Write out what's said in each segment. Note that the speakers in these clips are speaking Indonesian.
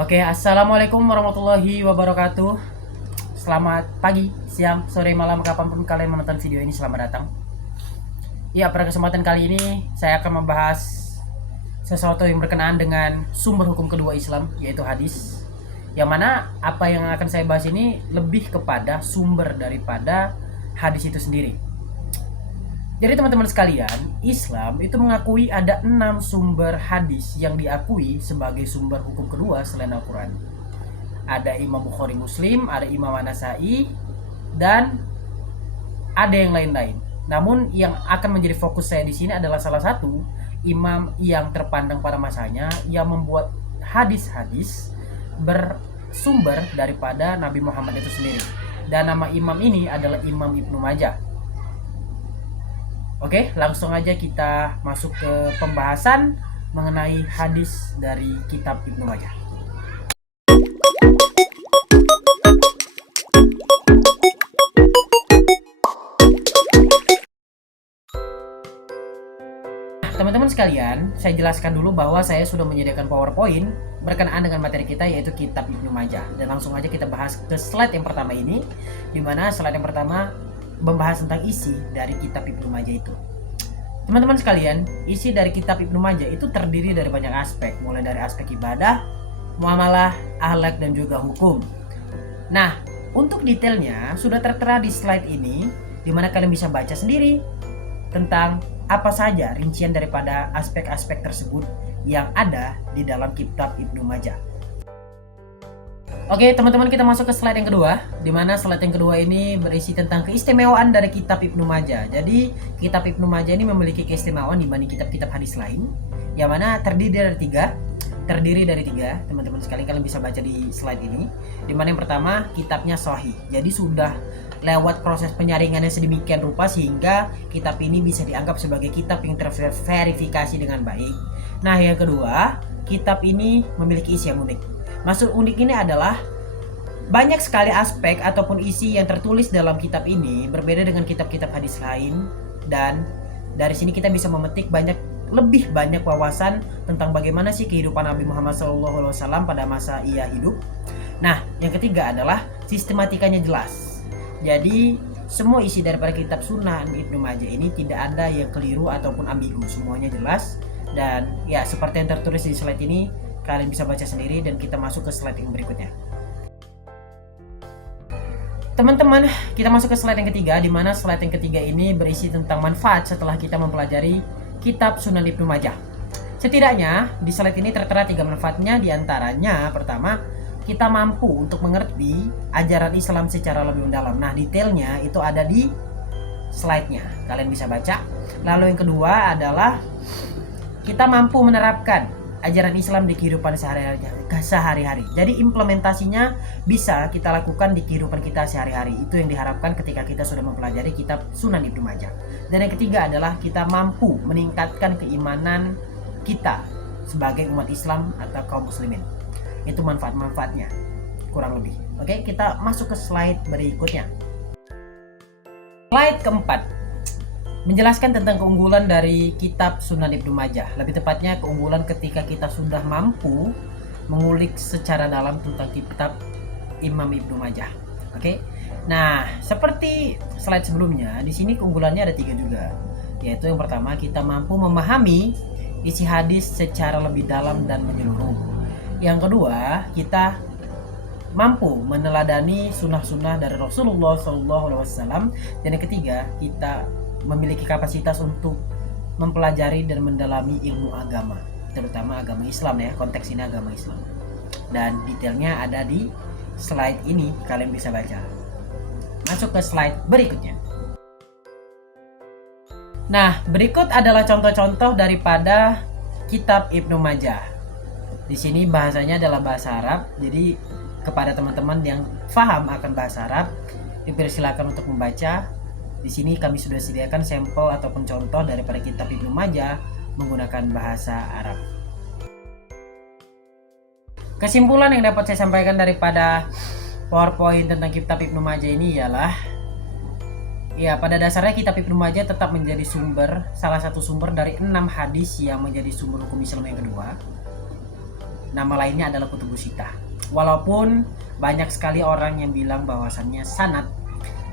Oke, assalamualaikum warahmatullahi wabarakatuh. Selamat pagi, siang, sore, malam, kapanpun kalian menonton video ini, selamat datang. Ya, pada kesempatan kali ini saya akan membahas sesuatu yang berkenaan dengan sumber hukum kedua Islam, yaitu hadis. Yang mana apa yang akan saya bahas ini lebih kepada sumber daripada hadis itu sendiri. Jadi teman-teman sekalian, Islam itu mengakui ada 6 sumber hadis yang diakui sebagai sumber hukum kedua selain Al-Quran. Ada Imam Bukhari Muslim, ada Imam An-Nasai, dan ada yang lain-lain. Namun yang akan menjadi fokus saya di sini adalah salah satu imam yang terpandang pada masanya yang membuat hadis-hadis bersumber daripada Nabi Muhammad itu sendiri. Dan nama imam ini adalah Imam Ibnu Majah. Oke, langsung aja kita masuk ke pembahasan mengenai hadis dari kitab Ibnu Majah. Teman-teman sekalian, saya jelaskan dulu bahwa saya sudah menyediakan PowerPoint berkenaan dengan materi kita, yaitu kitab Ibnu Majah. Dan langsung aja kita bahas ke slide yang pertama ini, di mana slide yang pertama membahas tentang isi dari kitab Ibnu Majah itu. Teman-teman sekalian, isi dari kitab Ibnu Majah itu terdiri dari banyak aspek, mulai dari aspek ibadah, muamalah, akhlak, dan juga hukum. Nah, untuk detailnya sudah tertera di slide ini, di mana kalian bisa baca sendiri tentang apa saja rincian daripada aspek-aspek tersebut yang ada di dalam kitab Ibnu Majah. Oke teman-teman, kita masuk ke slide yang kedua, di mana slide yang kedua ini berisi tentang keistimewaan dari kitab Ibnu Majah. Jadi kitab Ibnu Majah ini memiliki keistimewaan dibanding kitab-kitab hadis lain, yang mana terdiri dari tiga. Teman-teman sekalian, kalian bisa baca di slide ini, di mana yang pertama kitabnya sahih. Jadi sudah lewat proses penyaringannya sedemikian rupa sehingga kitab ini bisa dianggap sebagai kitab yang terverifikasi dengan baik. Nah, yang kedua, kitab ini memiliki isi yang unik. Maksud unik ini adalah banyak sekali aspek ataupun isi yang tertulis dalam kitab ini berbeda dengan kitab-kitab hadis lain, dan dari sini kita bisa memetik lebih banyak wawasan tentang bagaimana sih kehidupan Nabi Muhammad SAW pada masa ia hidup. Nah, yang ketiga adalah sistematikanya jelas. Jadi semua isi daripada kitab Sunan Ibnu Majah ini tidak ada yang keliru ataupun ambigu, semuanya jelas. Dan ya, seperti yang tertulis di slide ini, kalian bisa baca sendiri. Dan kita masuk ke slide yang berikutnya. Teman-teman, kita masuk ke slide yang ketiga, di mana slide yang ketiga ini berisi tentang manfaat setelah kita mempelajari kitab Sunan Ibnu Majah. Setidaknya di slide ini tertera 3 manfaatnya, diantaranya pertama, kita mampu untuk mengerti ajaran Islam secara lebih mendalam. Nah, detailnya itu ada di slide-nya, kalian bisa baca. Lalu yang kedua adalah kita mampu menerapkan ajaran Islam di kehidupan sehari-hari. Jadi implementasinya bisa kita lakukan di kehidupan kita sehari-hari. Itu yang diharapkan ketika kita sudah mempelajari kitab Sunan Ibnu Majah. Dan yang ketiga adalah kita mampu meningkatkan keimanan kita sebagai umat Islam atau kaum muslimin. Itu manfaat-manfaatnya kurang lebih. Oke, kita masuk ke slide berikutnya. Slide keempat menjelaskan tentang keunggulan dari kitab Sunan Ibnu Majah. Lebih tepatnya keunggulan ketika kita sudah mampu mengulik secara dalam tentang kitab Imam Ibnu Majah. Oke. Nah, seperti slide sebelumnya, di sini keunggulannya ada 3 juga. Yaitu yang pertama, kita mampu memahami isi hadis secara lebih dalam dan menyeluruh. Yang kedua, kita mampu meneladani sunnah-sunnah dari Rasulullah SAW. Dan yang ketiga, kita memiliki kapasitas untuk mempelajari dan mendalami ilmu agama, terutama agama Islam ya, konteks ini agama Islam. Dan detailnya ada di slide ini, kalian bisa baca. Masuk ke slide berikutnya. Nah, berikut adalah contoh-contoh daripada kitab Ibnu Majah. Di sini bahasanya adalah bahasa Arab, jadi kepada teman-teman yang paham akan bahasa Arab, dipersilakan untuk membaca. Di sini kami sudah sediakan sampel ataupun contoh daripada kitab Ibnu Majah menggunakan bahasa Arab. Kesimpulan yang dapat saya sampaikan daripada PowerPoint tentang kitab Ibnu Majah ini ialah, ya, pada dasarnya kitab Ibnu Majah tetap menjadi salah satu sumber dari 6 hadis yang menjadi sumber hukum Islam yang kedua. Nama lainnya adalah Kutubu Sitah. Walaupun banyak sekali orang yang bilang bahwasannya sanad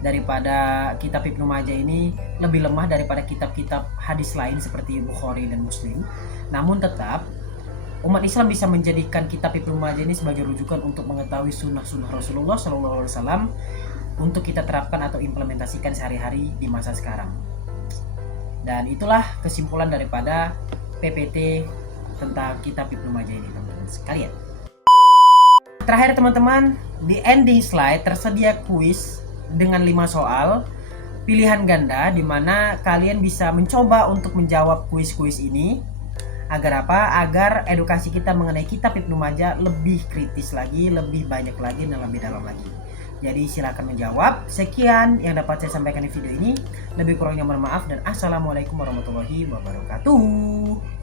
daripada kitab Ibnu Majah ini lebih lemah daripada kitab-kitab hadis lain seperti Bukhari dan Muslim. Namun tetap umat Islam bisa menjadikan kitab Ibnu Majah ini sebagai rujukan untuk mengetahui sunnah-sunnah Rasulullah SAW untuk kita terapkan atau implementasikan sehari-hari di masa sekarang. Dan itulah kesimpulan daripada PPT tentang kitab Ibnu Majah ini, teman-teman sekalian. Terakhir teman-teman, di ending slide tersedia kuis dengan 5 soal pilihan ganda di mana kalian bisa mencoba untuk menjawab kuis-kuis ini. Agar apa? Agar edukasi kita mengenai kitab Ibnu Majah lebih kritis lagi, lebih banyak lagi, dan lebih dalam lagi. Jadi silakan menjawab. Sekian yang dapat saya sampaikan di video ini. Lebih kurangnya mohon maaf dan assalamualaikum warahmatullahi wabarakatuh.